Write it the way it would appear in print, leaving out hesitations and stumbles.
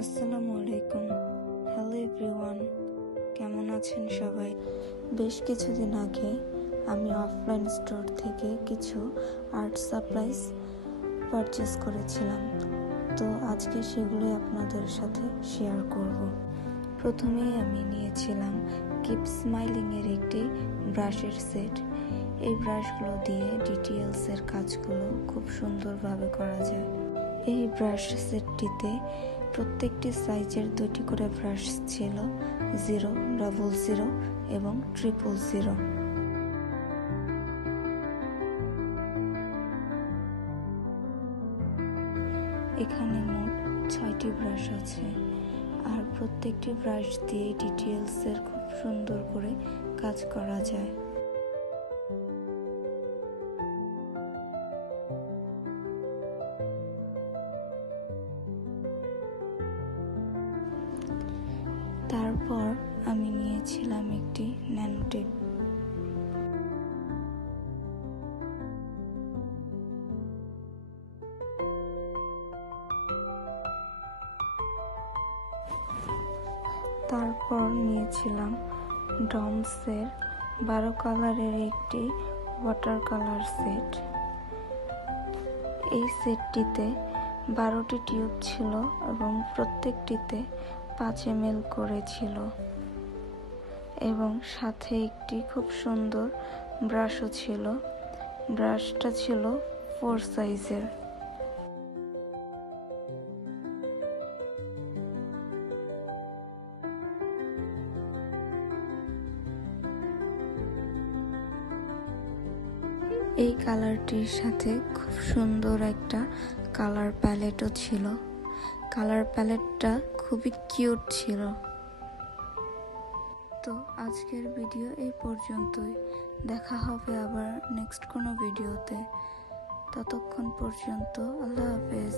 আসসালামু আলাইকুম। Hello everyone, কেমন আছেন সবাই? বেশ কিছুদিন আগে আমি অফলাইন স্টোর থেকে কিছু আর্ট সাপ্লাইজ পারচেস করেছিলাম, তো আজকে সেগুলোই আপনাদের সাথে শেয়ার করব। প্রথমেই আমি নিয়েছিলাম কিপ স্মাইলিংয়ের একটি ব্রাশের সেট। এই ব্রাশগুলো দিয়ে ডিটেইলসের কাজগুলো খুব সুন্দরভাবে করা যায়। এই ব্রাশ সেটটিতে প্রত্যেকটি সাইজের 2টি করে ব্রাশ ছিল, 0, 00 এবং 000। এখানে মোট 6টি ব্রাশ আছে, আর প্রত্যেকটি ব্রাশ দিয়ে ডিটেইলসের খুব সুন্দর করে কাজ করা যায়। তারপর আমি নিয়েছিলাম একটি ন্যানো টেপ। তারপর নিয়েছিলাম ডমসের 12 কালারের একটি ওয়াটার কালার সেট। এই সেটটিতে 12টি টিউব ছিল এবং প্রত্যেকটিতে 5 ml করে ছিল, এবং সাথে একটি খুব সুন্দর ব্রাশও ছিল। ব্রাশটা ছিল 4 সাইজের। এই কালারটির সাথে খুব সুন্দর একটা কালার প্যালেটও ছিল। কালার প্যালেটটা খুবই কিউট ছিল। তো আজকের ভিডিও এই পর্যন্তই। দেখা হবে আবার নেক্সট কোনো ভিডিওতে। ততক্ষণ পর্যন্ত আল্লাহ হাফেজ।